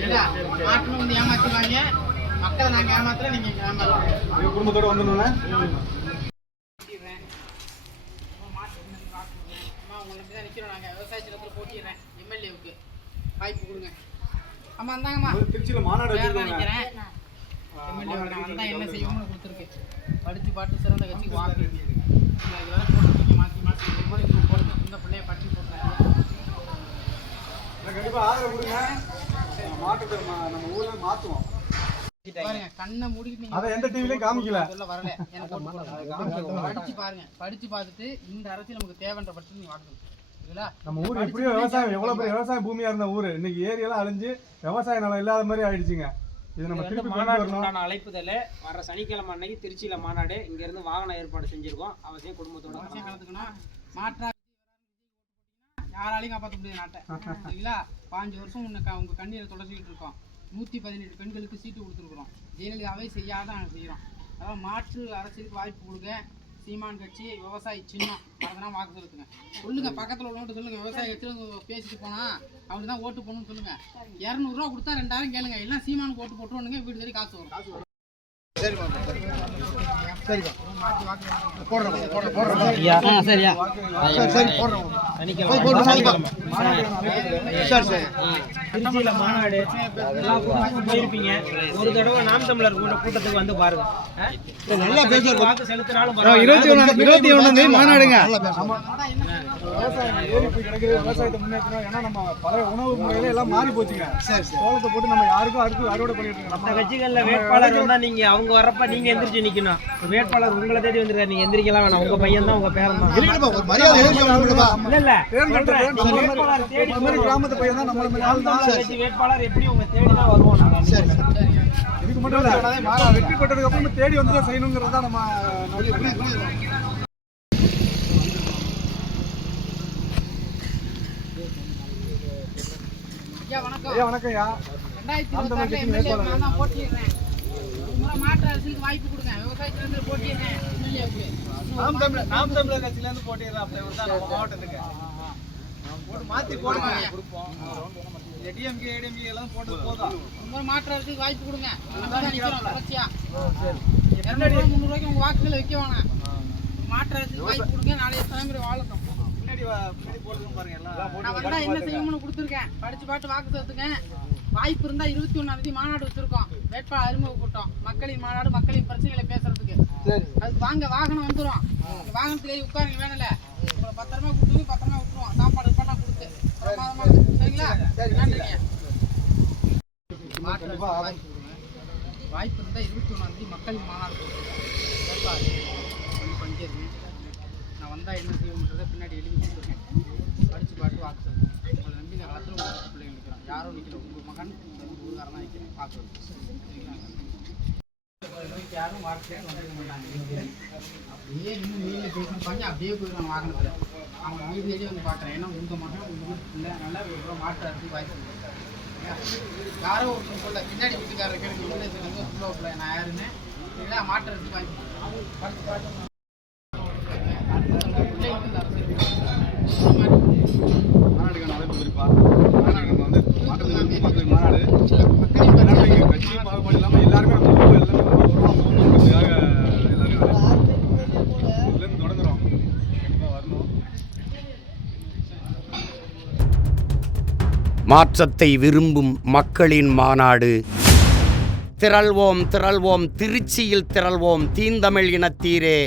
மாட்டுன்னு வந்து ஏமாத்துவாங்க மக்களை நாங்கள் ஏமாத்துறோம் நீங்கள் ஏமாத்துறோம். குடும்பத்தோட மாட்டு அம்மா உங்களை தான் நிற்கிறோம் நாங்கள் விவசாய சிலத்தில் போட்டிடுறேன். எம்எல்ஏவுக்கு. வாய்ப்பு கொடுங்க. அம்மா இந்தாங்கம்மா. திருச்சியில மாநாடு வேறு தான் வச்சிருக்காங்க நிற்கிறேன் எம்எல்ஏ நான் வந்தால் என்ன செய்வோம்னு கொடுத்துருக்கு. படித்து பாட்டு சிறந்த கட்சிக்கு வாக்கு நீங்கள் இதெல்லாம் போட்டுருக்கீங்க மாற்றி மாற்றி இந்த மாதிரி இப்போ போடுங்க இந்த பிள்ளைய பட்டி போட்டுறாங்க நான் கண்டிப்பா ஆதரவு கொடுங்க நம்ம ஊர்ல மாத்துவோம். பாருங்க கண்ணை நீங்க அதை எந்த டிவிலையும் காமிக்கல. சொல்ல வரல. எனக்கு. படிச்சு பாருங்க. படிச்சு பார்த்துட்டு இந்த அரசியல் நமக்கு தேவைன்ற பட்சத்தில் நீங்க வாக்கு நம்ம ஊர் எப்படியோ விவசாயம் எவ்வளவு பெரிய விவசாய பூமியா இருந்த ஊரு. இன்னைக்கு ஏரியெல்லாம் அழிஞ்சு விவசாய நிலம் இல்லாத மாதிரி ஆயிடுச்சுங்க. இது நம்ம திருப்பி கொண்டு வரணும். மாநாட்டுக்கான அழைப்புதல். வர சனிக்கிழமை அன்னைக்கு திருச்சியில மாநாடு. இங்க இருந்து வாகன ஏற்பாடு செஞ்சிருக்கோம். அவசியம் குடும்பத்தோட மாற்றா யாராலையும் காப்பாற்ற முடியாது நாட்டை சரிங்களா? பாஞ்சு வருஷம் உன்னை உங்க கண்ணீரை தொடச்சிக்கிட்டு இருக்கோம். நூற்றி பதினெட்டு பெண்களுக்கு சீட்டு கொடுத்துருக்குறோம். ஜெயலலிதாவே செய்யாத நாங்கள் செய்கிறோம் அதாவது மாற்று அரசியலுக்கு வாய்ப்பு கொடுங்க. சீமான் கட்சி விவசாயி சின்னம். அதெல்லாம் வாக்கு செலுத்துங்க. சொல்லுங்க பக்கத்தில் உள்ளவங்க சொல்லுங்க விவசாய கட்சியில் பேசிட்டு போனா அவனுக்கு தான் ஓட்டு போடணும்னு சொல்லுங்க. இரநூறுவா கொடுத்தா ரெண்டாயிரம் கேளுங்க. எல்லாம் சீமானுக்கு ஓட்டு போட்டுருவானுங்க வீடு தேடி காசு வரும். காசு வரும். வாக்கு சரியா? திருச்சியில மாநாடு. எல்லா கூட்டத்துக்கும் போயிருப்பீங்க. ஒரு தடவை நாம் தமிழர் கூட்ட- கூட்டத்துக்கு வந்து பாருங்க. நல்லா பேச வாக்கு செலுத்தினாலும் இருபத்தி ஒண்ணு இருபத்தி ஒண்ணு மாநாடுங்க விவசாயத்தை முன்னேற்றணும் ஏன்னா நம்ம உணவு முறையில எல்லாம் மாறி போச்சுங்க சோளத்தை போட்டு நம்ம யாருக்கும் அடுத்து அறுவடை பண்ணிட்டு இருக்கோம் மற்ற நம்ம கட்சிகள்ல வேட்பாளர் வந்தா நீங்க அவங்க வரப்ப நீங்க எந்திரிச்சு நிக்கணும். வேட்பாளர் உங்களை தேடி வந்திருக்காரு. நீங்க எந்திரிக்கலாம் வேணாம். உங்க பையன் தான் உங்க பேரன் தான் இல்ல இல்ல வேட்பாளர் தேடி கிராமத்து பையன் தான் நம்மள மாதிரி ஆள் தான் கட்சி வேட்பாளர் எப்படி உங்க தேடி தான் வருவோம் நாங்க இதுக்கு மட்டும் இல்ல. வெற்றி பெற்றதுக்கு அப்புறம் தேடி வந்து தான் செய்யணுங்கிறது தான் நம்ம. ஐயா வணக்கம். ஐயா வணக்கம் ஐயா. ரெண்டாயிரத்தி இருபத்தாறுல எம்எல்ஏ நான் தான் போட்டிடுறேன் ஒரு முறை மாற்று அரசுக்கு வாய்ப்பு கொடுங்க. விவசாயத்திலிருந்து போட்டிடுறேன் நாம் தமிழர் நாம் தமிழர் கட்சியில இருந்து போட்டியிடலாம் அப்படி ஒரு தான் நம்ம மாவட்டத்துக்கு. மாத்தி போடுங்க. டிஎம்கே ஏடிஎம்கே எல்லாம் போட்டது போதும். ஒரு முறை மாற்று அரசுக்கு வாய்ப்பு கொடுங்க. தொடர்ச்சியா. இரநூறுவா முந்நூறுவாய்க்கு உங்க வாக்குகளை வைக்க வேணாம். மாற்று அரசுக்கு வாய்ப்பு கொடுங்க நாளைய தலைமுறை வாழட்டும். நான் என்ன செய்யணும்னு கொடுத்துருக்கேன். படிச்சு பாட்டு வாக்கு செலுத்துங்க வாய்ப்பு இருந்தா இருபத்தி ஒண்ணாம் தேதி மாநாடு வச்சிருக்கோம். வேட்பாளர் அறிமுக கூட்டம் மக்களின் மாநாடு மக்களின் பிரச்சனைகளை பேசுறதுக்கு. அதுக்கு வாங்க வாகனம் வந்துரும். இந்த வாகனத்துல ஏறி உட்காருங்க வேணல உங்களை பத்திரமா கூட்டு பத்திரமா விட்டுருவோம். சாப்பாடு வாய்ப்பு இருந்தால் இருபத்தி ஒண்ணாம் மக்கள் மாநாடு போட்டுருக்கோம். நான் வந்தால் என்ன செய்வோம்ன்றதை பின்னாடி எழுதி கொடுத்துருக்கேன் படித்து பாட்டு வாக்கு சொல்லுங்க உங்களை நம்பி இந்த காலத்தில் உங்கள் பிள்ளைங்க நிற்கிறோம் யாரும் நிற்கல உங்கள் மகன் உங்கள் ஊருக்காரன் தான் நிற்கிறேன் வாக்கு சொல்லுங்க யாரும் வாக்கு மாட்டாங்க அப்படியே இன்னும் வெயிலில் பேசணும் பண்ணி அப்படியே போயிடுவாங்க வாகனத்தில் அவங்க வீடு தேடி வந்து பார்க்குறேன் ஏன்னா உங்கள் மகன் உங்கள் வீட்டு பிள்ளை நல்லா ஒரு மாற்று அரசு வாய்ப்பு. யாரோ ஒருத்தர் சொல்ல பின்னாடி வீட்டுக்காரர் கேட்க உள்ள சொல்லுங்க உள்ள பிள்ளை நான் யாருன்னு சரிங்களா மாற்று அரசு வாய்ப்பு இருக்கு. படிச்சு பாட்டு பிள்ளைகளுக்கு இந்த அரசியல் மாநாடுக்கான அழைப்பு வந்திருப்பா. மாநாடு நம்ம வந்து மாற்றத்திற்கு மக்கள் மாநாடு கட்சி பாகுபாடு இல்லாம எல்லாருமே மாற்றத்தை விரும்பும் மக்களின் மாநாடு. திரள்வோம் திரள்வோம் திருச்சியில் திரள்வோம் தீந்தமிழ் இனத்தீரே.